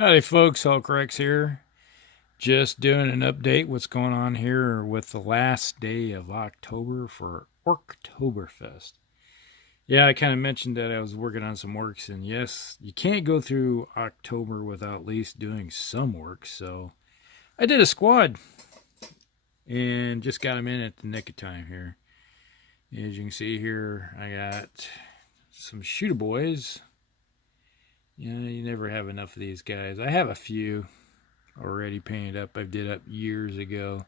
Howdy folks, Hulkrex here. Just doing an update what's going on here with the last day of October for Orktoberfest. Yeah, I kind of mentioned that I was working on some works, and yes, you can't go through October without at least doing some work, so I did a squad and just got them in at the nick of time here. As you can see here, I got some shooter boys. You never have enough of these guys. I have a few already painted up. I did up years ago.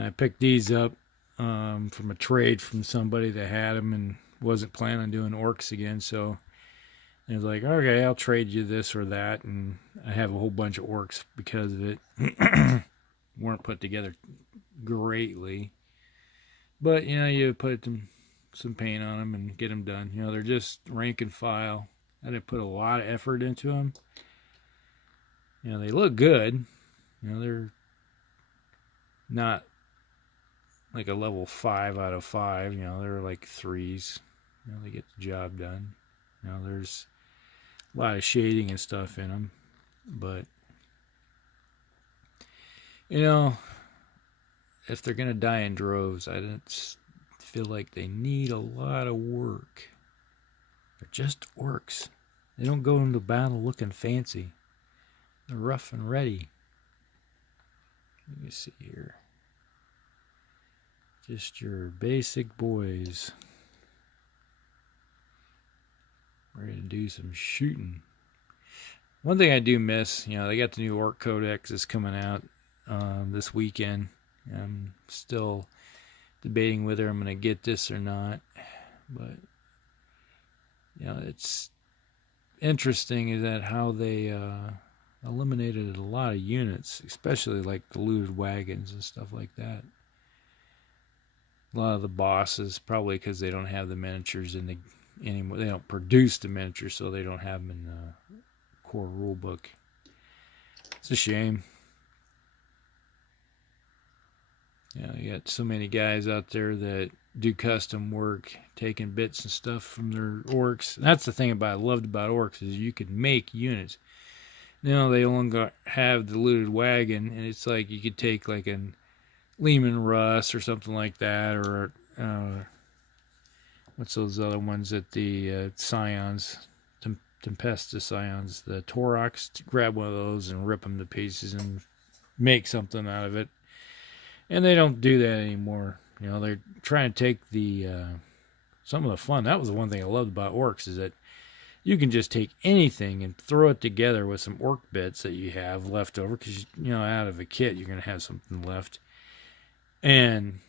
I picked these up from a trade from somebody that had them and wasn't planning on doing orcs again. So I was like, okay, I'll trade you this or that. And I have a whole bunch of orcs because of it. Weren't put together greatly. But, you put some paint on them and get them done. They're just rank and file. I didn't put a lot of effort into them. They look good. They're not like a level 5 out of 5. They're like 3s. They get the job done. There's a lot of shading and stuff in them. But, if they're going to die in droves, I don't feel like they need a lot of work. They're just orcs. They don't go into battle looking fancy. They're rough and ready. Let me see here. Just your basic boys. Ready to do some shooting. One thing I do miss, they got the new Orc Codex that's coming out this weekend. I'm still debating whether I'm going to get this or not. But, it's interesting is that how they eliminated a lot of units, especially like the looted wagons and stuff like that. A lot of the bosses, probably because they don't have the miniatures anymore. They don't produce the miniatures, so they don't have them in the core rulebook. It's a shame. You got so many guys out there that do custom work, taking bits and stuff from their orcs. And that's the thing I loved about orcs is you could make units. They only have the looted wagon, and it's like you could take like a Lehman Russ or something like that, or what's those other ones that the Scions, Tempestus Scions, the Toroks. Grab one of those and rip them to pieces and make something out of it. And they don't do that anymore. They're trying to take the some of the fun. That was the one thing I loved about orcs is that you can just take anything and throw it together with some orc bits that you have left over because, out of a kit you're going to have something left. And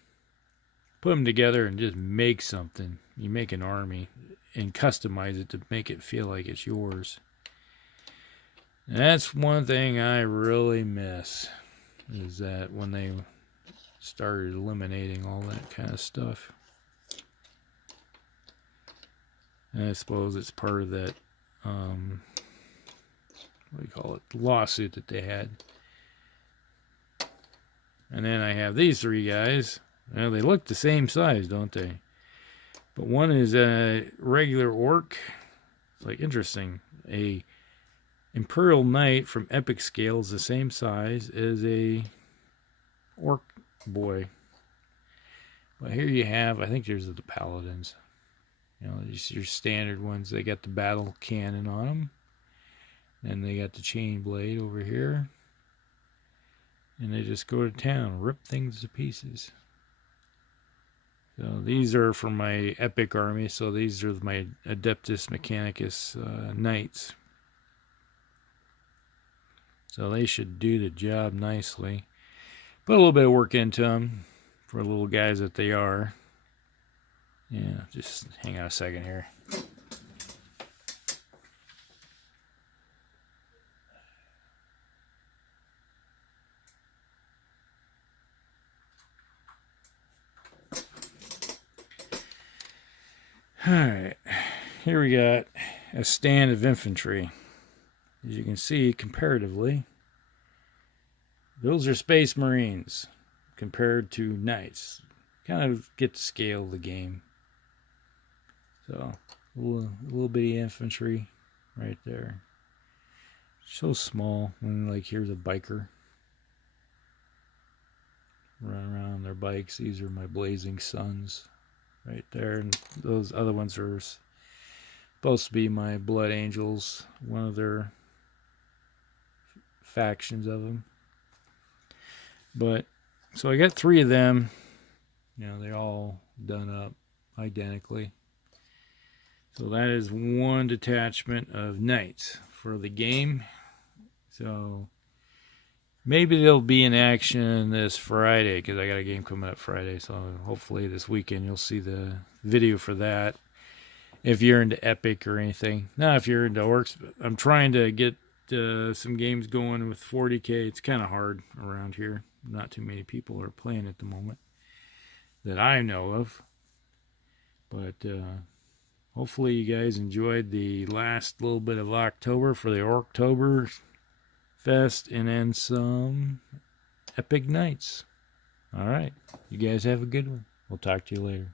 put them together and just make something. You make an army and customize it to make it feel like it's yours. And that's one thing I really miss is that when they started eliminating all that kind of stuff. And I suppose it's part of that, lawsuit that they had. And then I have these three guys. They look the same size, don't they? But one is a regular orc. It's like interesting. A Imperial Knight from Epic Scale is the same size as a orc boy. But here you have, I think there's the Paladins. These your standard ones. They got the battle cannon on them. And they got the chain blade over here. And they just go to town, rip things to pieces. So these are for my epic army. So these are my Adeptus Mechanicus knights. So they should do the job nicely. Put a little bit of work into them for little guys that they are. Yeah, just hang on a second here. Alright, here we got a stand of infantry. As you can see, comparatively, those are Space Marines compared to Knights. Kind of get the scale of the game. So, a little bitty infantry right there. So small. And like here's a biker running around on their bikes. These are my Blazing Suns right there. And those other ones are supposed to be my Blood Angels, one of their factions of them. But so I got 3 of them. They're all done up identically. So that is one detachment of knights for the game. So maybe they'll be in action this Friday, because I got a game coming up Friday. So hopefully this weekend you'll see the video for that. If you're into Epic or anything. Now, if you're into Orks, I'm trying to get some games going with 40K. It's kind of hard around here. Not too many people are playing at the moment that I know of. But hopefully you guys enjoyed the last little bit of October for the Orktober Fest, and then some Epic Knights. All right. You guys have a good one. We'll talk to you later.